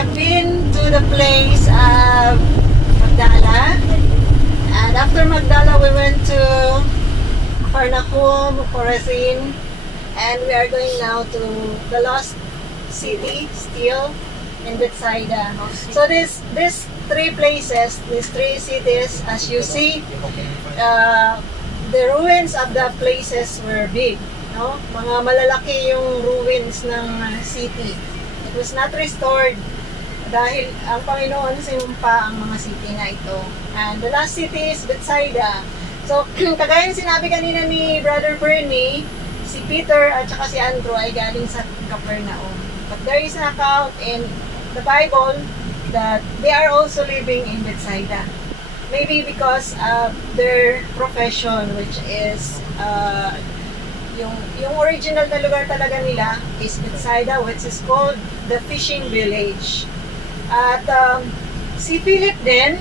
have been to the place of Magdala. And after Magdala, we went to Farnacum, Corazin. And we are going now to the Lost City, still in Bethsaida. So these three places, these three cities, as you see, the ruins of the places were big. No? Mga malalaki yung ruins ng city. It was not restored dahil ang Panginoon sinumpa ang mga city na ito. And the last city is Bethsaida. So, kagaya sinabi kanina ni Brother Bernie, si Peter at saka si Andrew ay galing sa Capernaum. But there is an account in the Bible that they are also living in Bethsaida. Maybe because of their profession, which is yung original na lugar talaga nila is Bethsaida, which is called the fishing village. At si Philip din,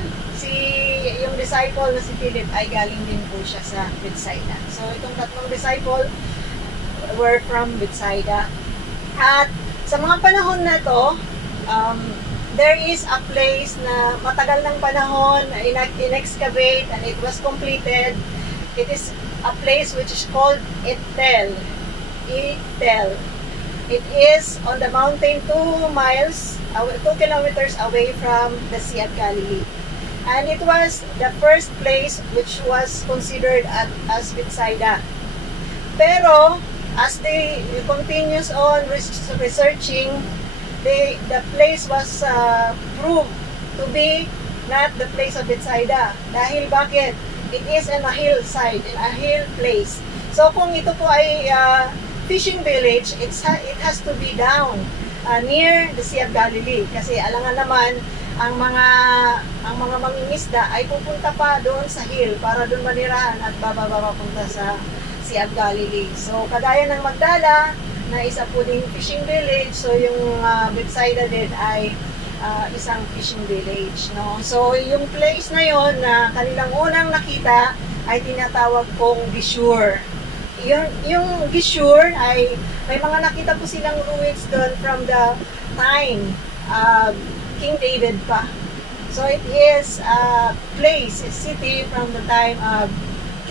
yung disciple na si Philip ay galing din po siya sa Bethsaida. So itong tatlong disciple were from Bethsaida. At sa mga panahon na to, there is a place na matagal ng panahon in-excavate and it was completed. It is a place which is called Ethel. Ethel. It is on the mountain 2 kilometers away from the Sea of Galilee. And it was the first place which was considered as Bethsaida. Pero, as they continues on researching, the place was proved to be not the place of Bethsaida. Dahil bakit? It is in a hillside, in a hill place. So kung ito po ay fishing village, it has to be down near the Sea of Galilee. Kasi alangan naman, ang mga mangingisda ay pupunta pa doon sa hill para doon manirahan at bababa papunta sa Sea of Galilee. So kagaya ng Magdala, na isa po ding fishing village, so yung Bethsaida din ay isang fishing village, no? So yung place na yon na kanilang unang nakita ay tinatawag pong Gishur. Yung Gishur ay may mga nakita po silang ruins doon from the time King David pa. So it is a place, a city from the time of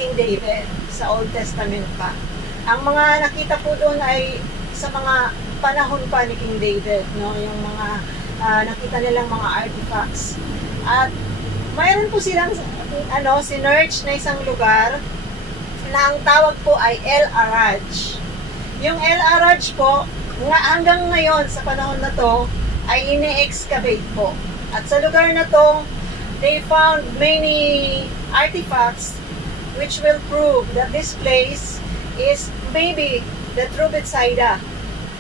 King David sa Old Testament pa. Ang mga nakita po doon ay sa mga panahon pa ni King David, no? Yung mga nakita nilang mga artifacts. At mayroon po silang sinerch na isang lugar na ang tawag po ay El Araj. Yung El Araj po, hanggang ngayon sa panahon na to ay ine-excavate po. At sa lugar na to, they found many artifacts which will prove that this place is maybe the true Bethsaida.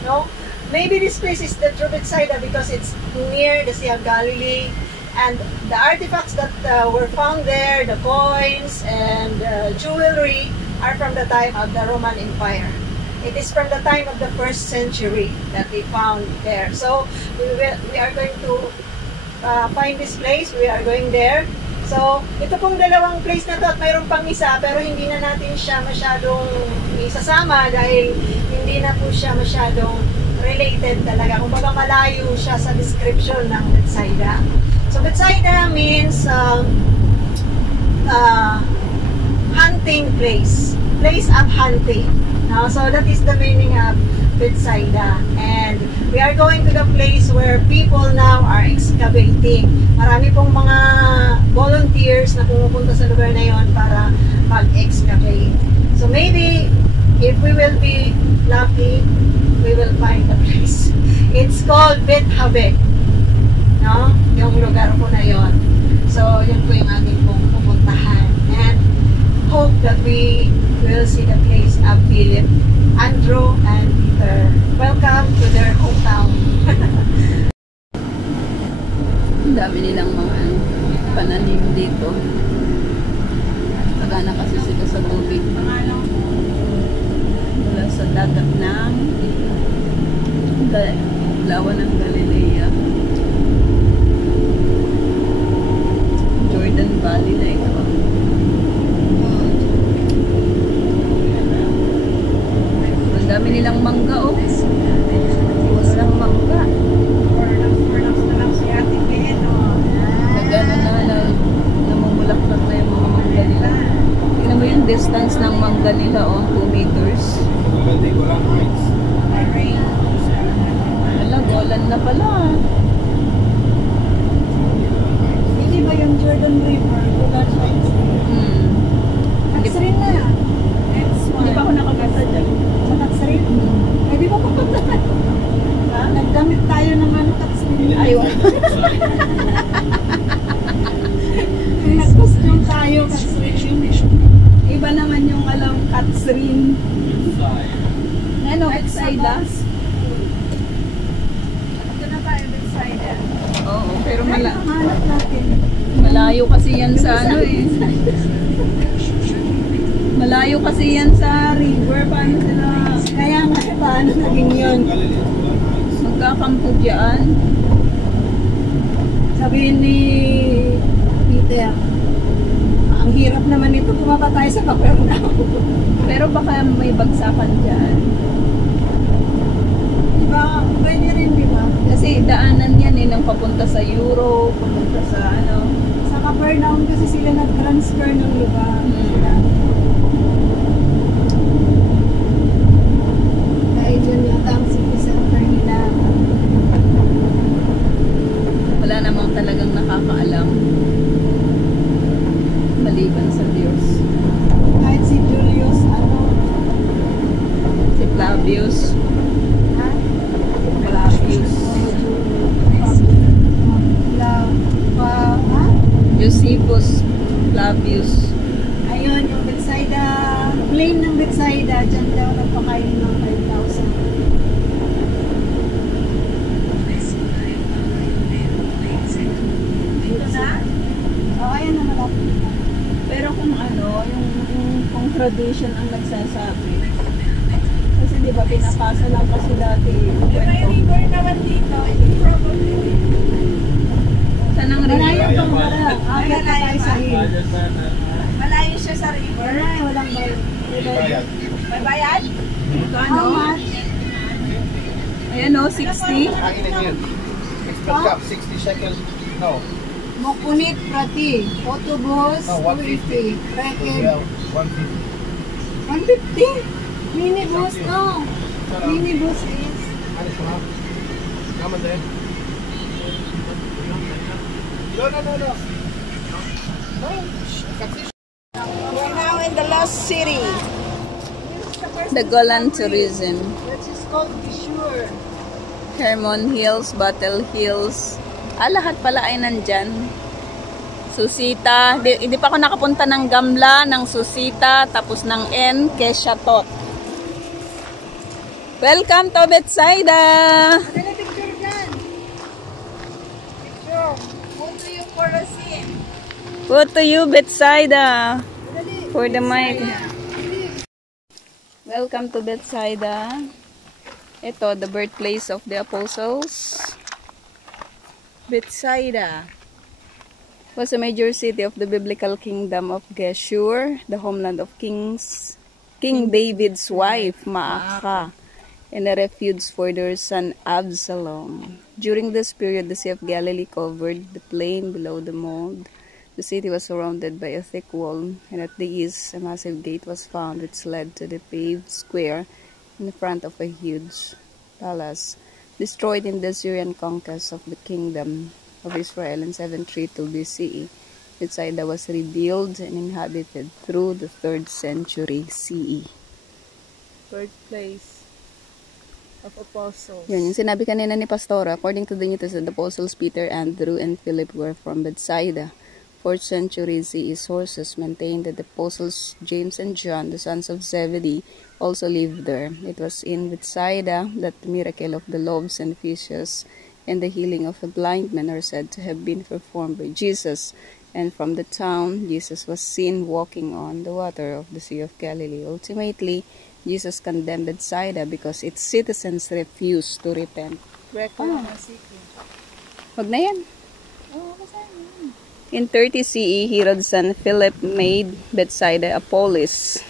No? Maybe this place is the true Bethsaida because it's near the Sea of Galilee, and the artifacts that were found there, the coins and jewelry, are from the time of the Roman Empire. It is from the time of the 1st century that they found there. So we are going to find this place. We are going there. So ito pong dalawang place na to, at mayroon pang isa, pero hindi na natin siya masyadong isasama dahil hindi na po siya masyadong related talaga. Kumbaga malayo siya sa description ng Bethsaida. So Bethsaida means hunting place. Place of hunting. Now, so that is the meaning of Bethsaida. And we are going to the place where people now are excavating. Marami pong mga volunteers na pumupunta sa lugar na yon para mag-excavate. So maybe if we will be lucky, we will find the place. It's called Bet Habek. No? Yung lugar po na yon. So, yun po yung ating pong pupuntahan. And hope that we will see the place of Philip, Andrew, and Peter. Welcome to their hometown. Ang dami nilang mga pananim dito. Tagana kasi sila sa tubig. Wala sa dagat ng Lawa ng Galilea. Jordan Valley na ito. Ang dami nilang mangga, oh. Walang mangga. pala. Hindi ba yung Jordan River? Wala siya. Katsrin na yan. Hindi pa ako nakagasa dyan. Sa Katsrin? Pwede ba papunta tayo? Ha? Nagdamit tayo ng ano Katsrin. Ayaw. Nag-costume tayo Katsrin. Iba naman yung alam, Katsrin. Ano, Betsaida? Ito na tayo Betsaida. Oo, pero Hanap natin. malayo kasi yan sa ano eh. Malayo kasi yan sa river. Paano sila Kaya nga, paano naging yun? magkakampo dyan? Sabihin ni Peter, ang hirap naman ito, bumaba tayo sa Capernaum. Pero baka may bagsakan dyan. Diba? Pwede rin, di ba? Kasi daanan yan eh, nang papunta sa Europe, papunta sa ano. Sa Capernaum kasi sila nag-transfer ng lugar. Dahil yun yata ang city center nila. Wala namang talagang nakakaalam. Maliban sa Diyos. Kahit si Julius, ano, Si Flavius. ha? Flavius. Ha? Josephus Flavius. Ayun, yung Betsaida, plain ng Betsaida, dyan daw nagpakain ng 5,000. Dito na? Oo, ayan na malapit na. Pero kung ano, kung tradition ang nagsasabi. Kasi di ba pinapasa lang kasi dati yung kwento. river naman dito, probably. Saan ang Malayo river? pang wala. Akyat na tayo sa hill. Malayo siya sa river. Wala, walang bayad. May bayad? Kano? How much? Ayan o, 60. Express cup, 60 shekels. No, Mokunit prati. Autobus, No, 150. 250. Record, yeah, 150. 150? Minibus, no. Minibus is... Alles klar. Kann man sehen. No, no, no, no. No, We're now in the lost city. The Golan Tourism. Which is called Gishur. Hermon Hills, Battle Hills. Lahat pala ay nandyan. Susita. Hindi pa ako nakapunta ng Gamla, ng Susita, tapos ng N, Keshatot. Welcome to Betsaida! Dali picture dyan. Picture. Photo yung Colosseum. Put to you, Betsaida. Dali. For the mic. Welcome to Betsaida. Ito, the birthplace of the apostles. Betsaida was a major city of the biblical kingdom of Geshur, the homeland of King David's wife, Maacah, and a refuge for their son Absalom. During this period, the Sea of Galilee covered the plain below the mound. The city was surrounded by a thick wall, and at the east, a massive gate was found which led to the paved square in front of a huge palace. Destroyed in the Syrian conquest of the kingdom of Israel in 732 BCE, Betsaida was rebuilt and inhabited through the 3rd century CE. Birthplace of apostles. Yun, yung sinabi kanina ni Pastora, according to the New Testament, the apostles Peter, Andrew, and Philip were from Betsaida. 4th century CE sources maintain that the apostles James and John, the sons of Zebedee, also lived there. It was in Betsaida that the miracle of the loaves and fishes and the healing of the blind men are said to have been performed by Jesus. And from the town, Jesus was seen walking on the water of the Sea of Galilee. Ultimately, Jesus condemned Betsaida because its citizens refused to repent. Correct? Wag na yan. In 30 CE, Herod's son Philip made Betsaida a polis,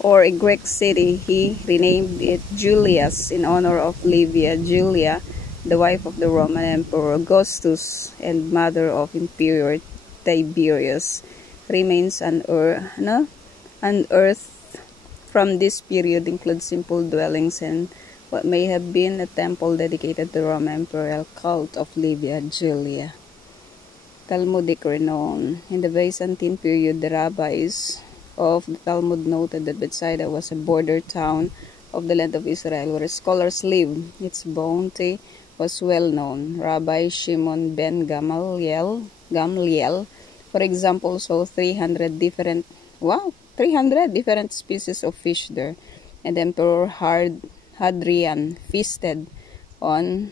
or a Greek city. He renamed it Julias in honor of Livia Julia, the wife of the Roman Emperor Augustus and mother of Emperor Tiberius. Remains unearthed from this period include simple dwellings and what may have been a temple dedicated to the Roman imperial cult of Livia Julia. Talmudic renown. In the Byzantine period, the rabbis of the Talmud noted that Bethsaida was a border town of the land of Israel where scholars lived. Its bounty was well known. Rabbi Shimon ben Gamaliel, for example, saw 300 different species of fish there. And Emperor Hadrian feasted on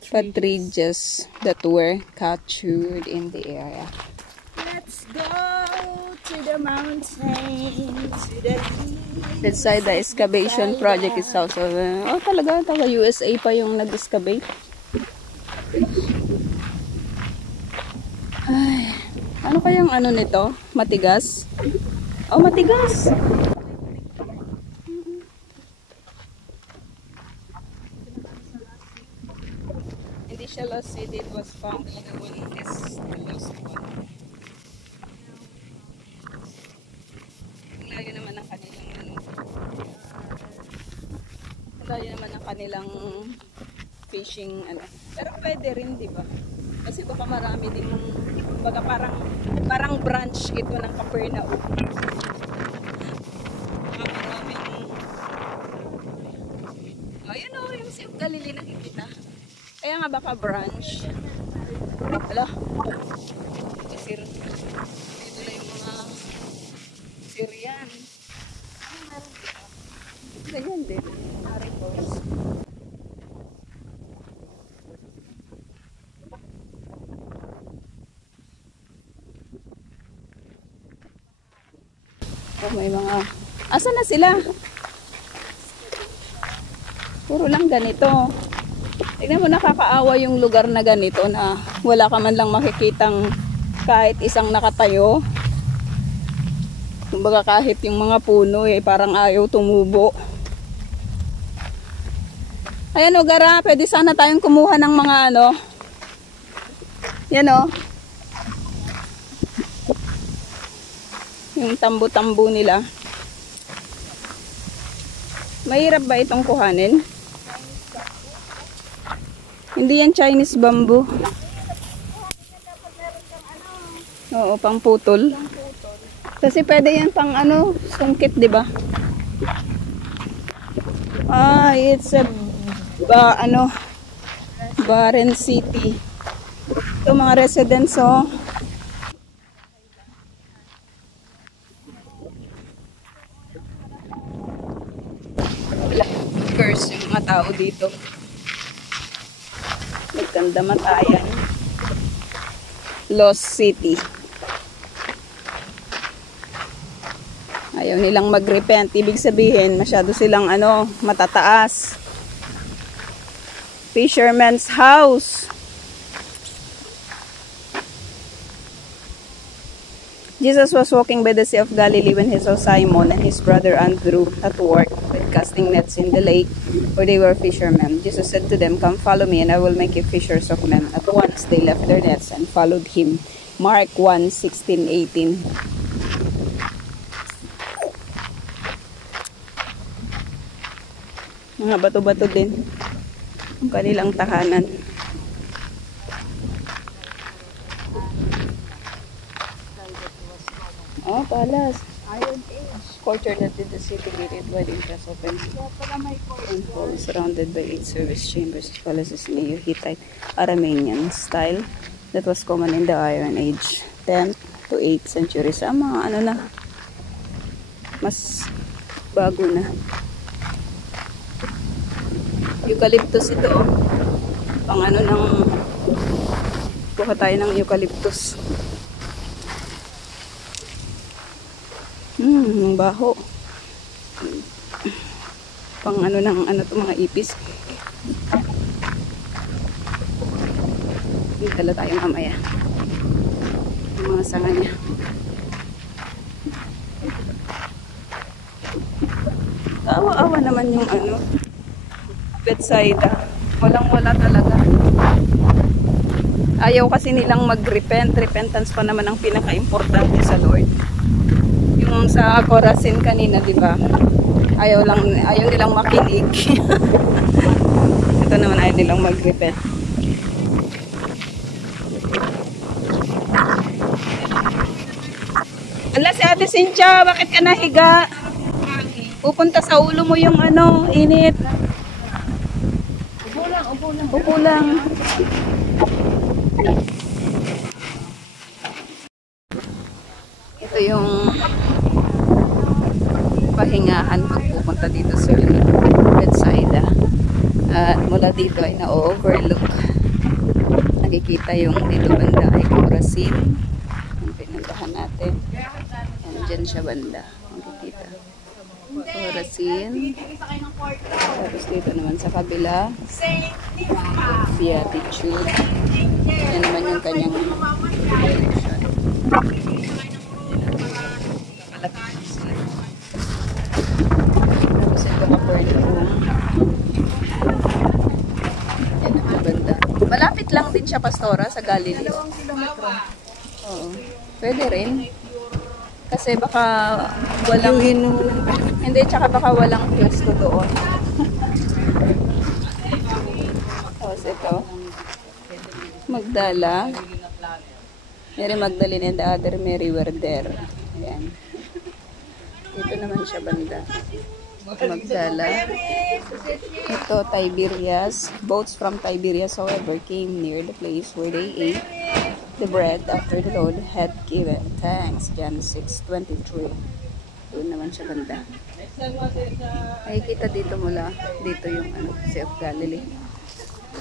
patridges that were captured in the area. Let's go to the mountains, to the Bethsaida excavation project is also talaga USA pa yung nag-excavate. Ay, ano kayang ano nito? Matigas? Oh, matigas. Hindi siya lost city, it was found in the one is the lost one. Layo naman ng kanilang layo naman ng kanilang fishing pero pwede rin, di ba? Kasi baka marami din baga parang branch ito ng Capernaum. Maraming ayun yung Sea of Galilee nakikita. Kaya nga baka branch. Wala. Kasi dito na yung mga Syrian. Ganyan din. Maricos. Oh, may mga... Asa na sila? Puro lang ganito. Tignan mo, nakakaawa yung lugar na ganito na wala ka man lang makikitang kahit isang nakatayo. Kumbaga kahit yung mga puno parang ayaw tumubo. Ayan o, Gara, pwede sana tayong kumuha ng mga yan o. Yung tambo-tambo nila. Mahirap ba itong kuhanin? Hindi yan Chinese bamboo. Oo, pang putol. Kasi pwede yan pang sungkit, di ba? It's a Barren City. Ito mga residents, Curse yung mga tao dito. Nagkandamatayan. Lost City. Ayaw nilang mag-repent. Ibig sabihin, masyado silang matataas. Fisherman's house. Jesus was walking by the Sea of Galilee when he saw Simon and his brother Andrew at work with casting nets in the lake, where they were fishermen. Jesus said to them, "Come follow me, and I will make you fishers of men." At once they left their nets and followed him. Mark 1:16-18. Mga bato-bato din ang kanilang tahanan. Oh, palace. Iron Age. Courtyard that did the city gated wide entrance open. And hall is surrounded by 8 service chambers. The palace is Neo-Hittite Aramean style that was common in the Iron Age, 10th to 8th centuries. Mga na, mas bago na. Eucalyptus ito. Pang kuha tayo ng eucalyptus. Ang baho. Pang to mga ipis. Dala tayo mamaya. Yung mga sanga niya. Awa-awa naman yung Bethsaida. Walang-wala talaga. Ayaw kasi nilang mag-repent. Repentance pa naman ang pinaka-importante sa Lord. Yung sa Chorazin kanina, di ba? ayaw nilang makinig. Ito naman ayaw nilang mag-repel. Ala, si Ate Cynthia, bakit ka nahiga? Pupunta sa ulo mo yung ano, init. Upo lang. Ito yung pahingahan pag pupunta dito sa Bethsaida. At mula dito ay na-overlook. Nakikita yung dito banda ay Corazin. Ang pinuntahan natin. Yan, dyan siya banda. Makikita. Corazin. Tapos dito naman sa kabila. Beatitude. Yan naman yung kanyang direction. Nakalapit sila. Tapos ito Capernaum. Yan naman banda. Malapit lang din siya, Pastora, sa Galilee. Oo. Pwede rin. Kasi baka walang hindi, tsaka baka walang pwesto doon. Tapos ito Magdala, Mary Magdalene and the other Mary were there. Ayan. Ito naman siya banda. Magdala. Ito Tiberias. Boats from Tiberias, however, came near the place where they ate the bread after the Lord had given thanks. John 6:23. Doon naman siya banda. Ay kita dito mula. Dito yung Sea of Galilee.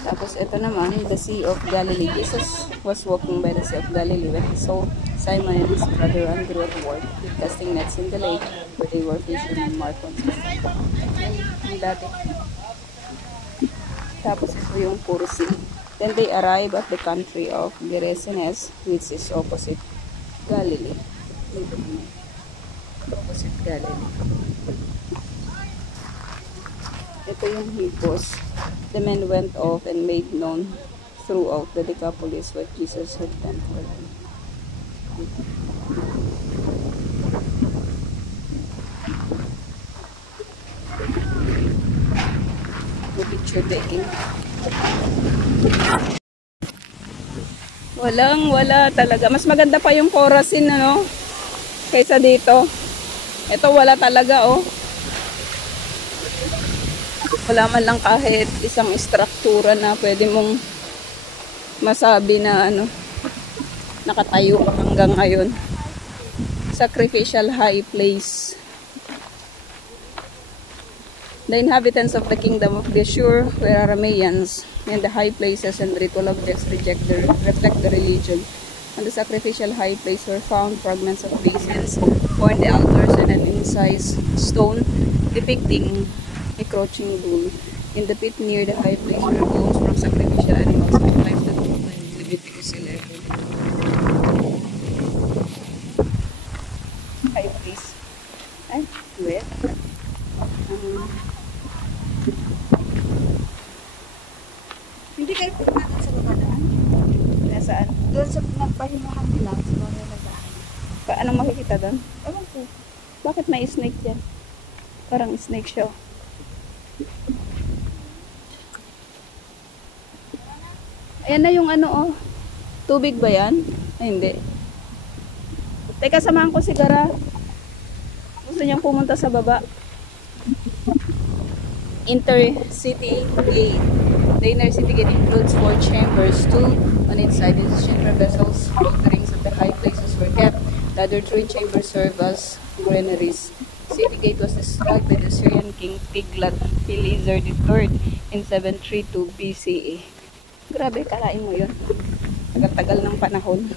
Tapos ito naman, the Sea of Galilee. Jesus was walking by the Sea of Galilee when he saw Simon and his brother Andrew at work, casting nets in the lake where they were fishing in Mark 1:16. Ang dati. Tapos ito yung puro sea. Then they arrived at the country of Gerasenes, which is opposite Galilee. Opposite Galilee. Ito yung Hippos. The men went off and made known throughout the Decapolis what Jesus had done for them. The picture taking. Wala talaga. Mas maganda pa yung Corazin, ano? Kaysa dito. Ito wala talaga, oh. Wala man lang kahit isang struktura na pwede mong masabi na nakatayo hanggang ngayon. Sacrificial high place. The inhabitants of the kingdom of Geshur were Arameans, and the high places and ritual objects reflect the religion. On the sacrificial high place were found fragments of basins, for the altars, and an incised stone depicting a crouching bull. In the pit near the high place were bones from sacrificial animals of life that Leviticus 11. High place. Ay, wet. Hindi kayo pumunta sa lumadaan? Nasaan? Doon sa nagpahimuhan nila sa mga lumadaan. Anong makikita doon? Ewan ko. Bakit may snake dyan? Parang snake siya. Ayan na yung tubig ba yan? Ay, hindi. Teka, samahan ko si Gara. Gusto niyang pumunta sa baba. Intercity Gate. The inner city gate includes 4 chambers. 2 on each side. These chamber vessels, both the rings of the high places were kept. The other 3 chambers serve as granaries. City gate was destroyed by the Syrian king Tiglath-Pileser III in 732 BCE. Grabe, kalain mo yun. Tagal-tagal ng panahon.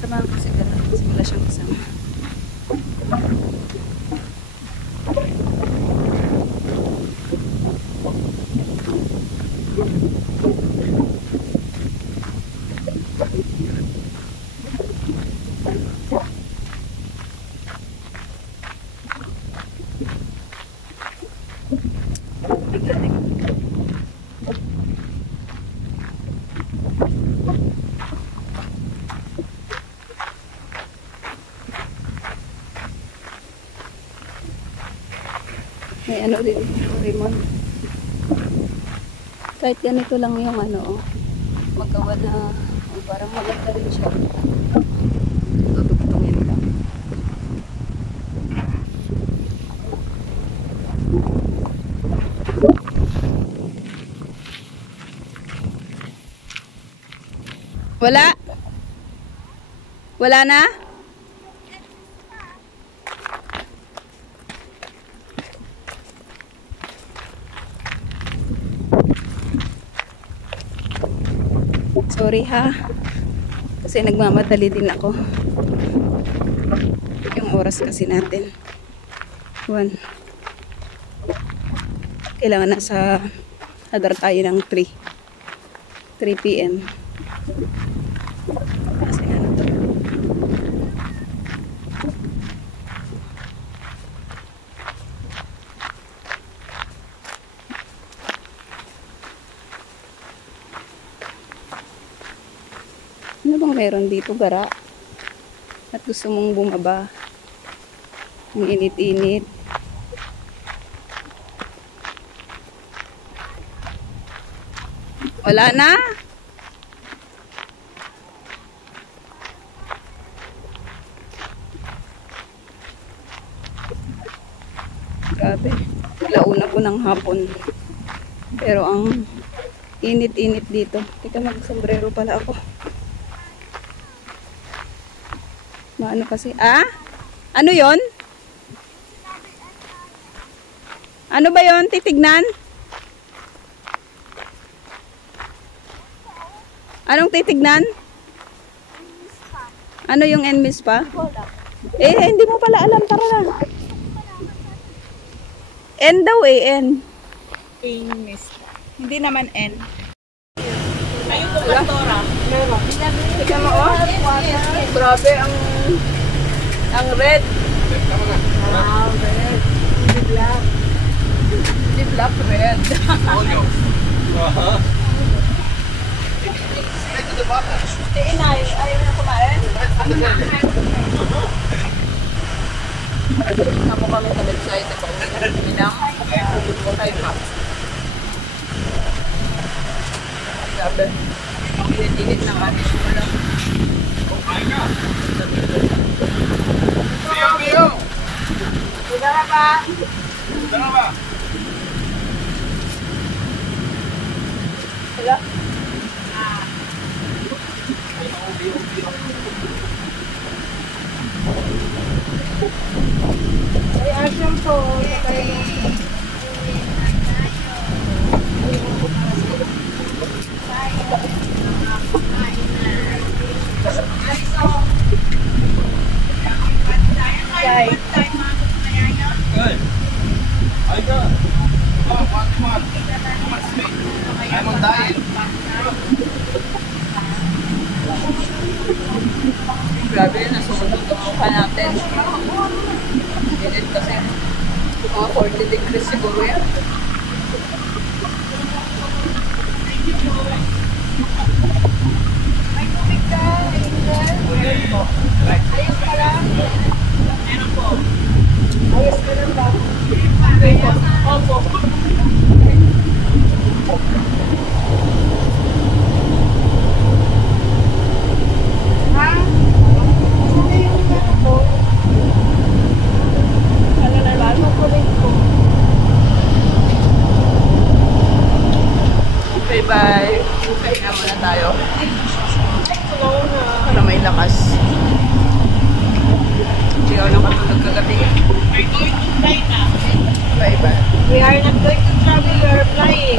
Samahan ko si Gara. Kasi wala siyang kasama. May ano rin, Doraemon. Kahit ganito lang yung ano, magawa na parang maganda rin siya. Tutugtungin lang. Wala? Wala na? Sorry ha. Kasi nagmamadali din ako. Yung oras kasi natin. 1. Kailangan nasa hadar tayo ng 3 p.m. Kasi ano to? Ano bang meron dito, gara? At gusto mong bumaba? Ang init-init. Wala na? Grabe. Launa ko ng hapon. Pero ang init-init dito. Teka, mag-sombrero pala ako. Maano kasi? Ah? Ano yon? Ano ba yon? Titignan? Anong titignan? Ano yung NMIS pa? Eh, hindi mo pala alam. Tara na. N daw eh, N. English. Hindi naman N. Ayun ko, Pastora. Meron. Tika mo, oh. Grabe, ang red. Wow, red. Hindi black. Hindi black, red. Inay, ayaw na kumain. Namo kami sa website na pauwi na minang tayo pa. Grabe. Init-init na kami. Mio! Udara pa. Tara ba? Wala. Ay, asyam po. Good. I got. Come on. I'm on diet. Grabe, nasumunod ang mukha natin. Init kasi. Mga 40 degrees siguro yan. May tubig ka, Angel. Ayos ka lang. Ayos ka lang ba? Opo. Ha? Ano yung ano ko? Ano na ba? Ano ko rin ko? Okay, bye. Pahinga muna tayo. Slow na. Para may lakas. Hindi ako nakatulog kagabi. Bye-bye. We are not going to travel, we are flying.